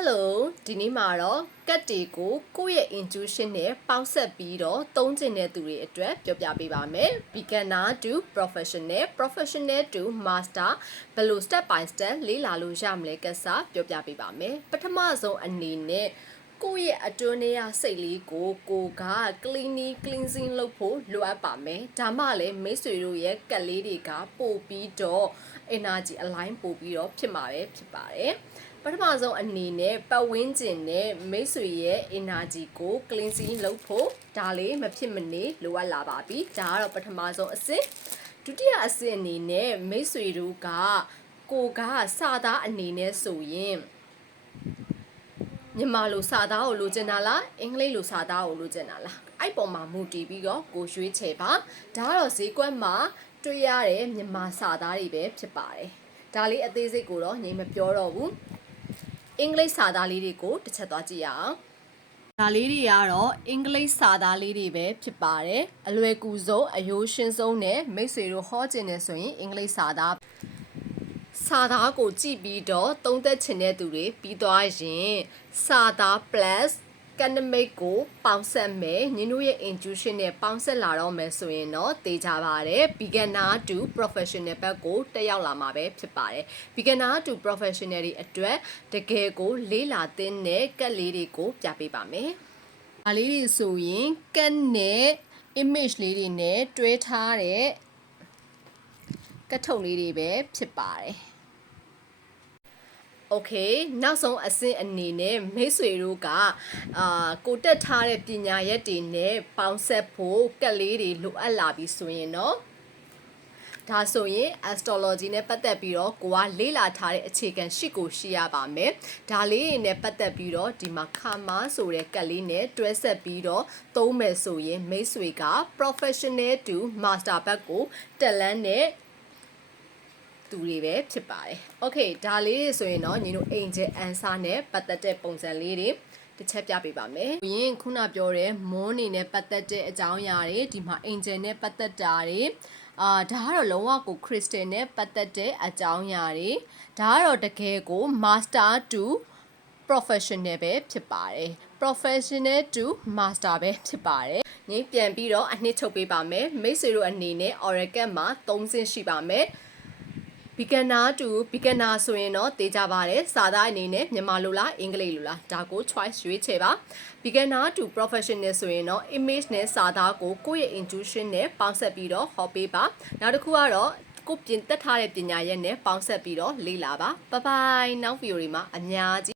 Hello ဒီနေ့မှာတော့ကတ်တီကိုကိုယ့်ရဲ့ intuition နဲ့ပေါင်းဆက်ပြီးတော့သုံးကျင်တဲ့သူတွေအတွက်ပြောပြပေးပါမယ် beginner to professional professional to master ဘယ်လို step by step လေ့လာလို့ရမလဲကစားပြောပြပေးပါမယ်ပထမဆုံးအနေနဲ့ကိုယ့်ရဲ့အတွင်းထဲကစိတ်လေးကိုက cleansing လုပ်ဖို့လိုအပ်ပါမယ်ဒါမှလည်းမိတ်ဆွေတို့ရဲ့ကတ်လေးတွေကပို့ပြီးတော့ energy align ပို့ပြီးတော့ဖြစ်မှာပဲဖြစ်ပါတယ်ပထမဆုံးအနေနဲ့ပတ်ဝန်းကျင်နဲ့မိတ်ဆွေရဲ့ energy ကို cleansing လုပ်ဖို့ဒါလေးမဖြစ်မနေလိုအပ်လာပါပြီဒါကတော့ပထမဆုံးအဆင့်ဒုတိယအဆင့်အနေနဲ့မိတ်ဆွေတို့ကစာသားအနေနဲ့ဆိုရင်မြန်မာလိုစာသားကိုလိုချင်တာလားအင်္ဂလိပ်လိုစာသားကိုလိုချင်တာလားအဲ့ပေါ်မှာမူတည်ပြီးတော့ကိုရွေးချယ်ပါဒါကတော့ဈေးကွက်မှာတွေ့ရတဲ့မြန်မာစာသားတွေပဲဖြစ်ပါတယ်ဒါလေးအသေးစိတ်ကိုတော့ညီမပြောတော့ဘူးအင်္ဂလိပ်စာသားလေးတွေကိုတစ်ချက်သွားကြည့်ရအောင်ဒါလေးတွေကတော့အင်္ဂလိပ်စာသားလေးတွေပဲဖြစ်ပါတယ်အလွယ်ကူဆုံးအယိုးရှင်းဆုံးနဲ့မိတ်ဆွေတို့ဟောကျင်နေဆိုရင်အင်္ဂလိပ်စာသားကိုကြည့်ပြီးတော့သုံးသက်ချင်တဲ့သူတွေပြီးသွားရင်စာသား plus academic ကိုပေါင်းဆက်မယ်ညီတို့ရဲ့ intuition နဲ့ပေါင်းဆက်လာတော့မယ်ဆိုရင်တော့သိကြပါတယ် beginner to professional ဘက်ကိုတက်ရောက်လာမှာပဲဖြစ်ပါတယ် beginner to professional တွေအတွက်တကယ်ကိုလေးလာသင်းတဲ့ကတ်လေးတွေကိုပြပေးပါမယ်ဒါလေးတွေဆိုရင်ကတ်နဲ့ image လေးတွေနဲ့တွဲထားတဲ့ကတ်ထုံလေးတွေပဲဖြစ်ပါတယ်โอเคနောက်ဆုံးအဆင့်အနေနဲ့မိတ်ဆွေတို့ကကိုတက်ထားတဲ့ပညာရက်တွေနဲ့ပေါင်းဆက်ဖို့ကက်လေးတွေလိုအပ်လာပြီဆိုရင်တော့ဒါဆိုရင် astrology နဲ့ပတ်သက်ပြီးတော့ကိုကလေ့လာထားတဲ့အခြေခံရှိကိုရှိရပါမယ်ဒါလေးတွေနဲ့ပတ်သက်ပြီးတော့ဒီမှာခါမဆိုတဲ့ကက်လေးနဲ့တွဲဆက်ပြီးတော့သုံးမယ်ဆိုရင်မိတ်ဆွေက professional to master ဘက်ကိုတက်လန်းနဲ့သူတွေပဲဖြစ်ပါတယ်။ Okay ဒါလေးတွေဆိုရင်တော့ညီတို့ angel answer နဲ့ပတ်သက်တဲ့ပုံစံလေးတွေတစ်ချက်ပြပေးပါမယ်။ပြီးရင်ခုနပြောတဲ့ moon နေနဲ့ပတ်သက်တဲ့အကြောင်းအရာတွေဒီမှာ angel နဲ့ပတ်သက်တာတွေဒါကတော့လုံးဝကို crystal နဲ့ပတ်သက်တဲ့အကြောင်းအရာတွေဒါကတော့တကယ်ကို master to professional ပဲဖြစ်ပါတယ်။ professional to master ပဲဖြစ်ပါတယ်။ညီပြန်ပြီးတော့အနှစ်ချုပ်ပေးပါမယ်။မိတ်ဆွေတို့အနေနဲ့ oracle မှာ3ဆင့်ရှိပါမယ်။ beginner to beginner ဆိုရင်တော့သိကြပါတယ်စာသားအနေနဲ့မြန်မာလိုလားအင်္ဂလိပ်လိုလားဒါကို choice ရွေးချယ်ပါ beginner to professional ဆိုရင်တော့ image နဲ့စာသားကိုကိုယ့်ရဲ့ intuition နဲ့ပေါင်းဆက်ပြီးတော့ဟောပေးပါနောက်တစ်ခုကတော့ကိုပြင်တက်ထားတဲ့ပညာရက်နဲ့ပေါင်းဆက်ပြီးတော့လေ့လာပါ bye bye နောက် video တွေမှာအများကြီး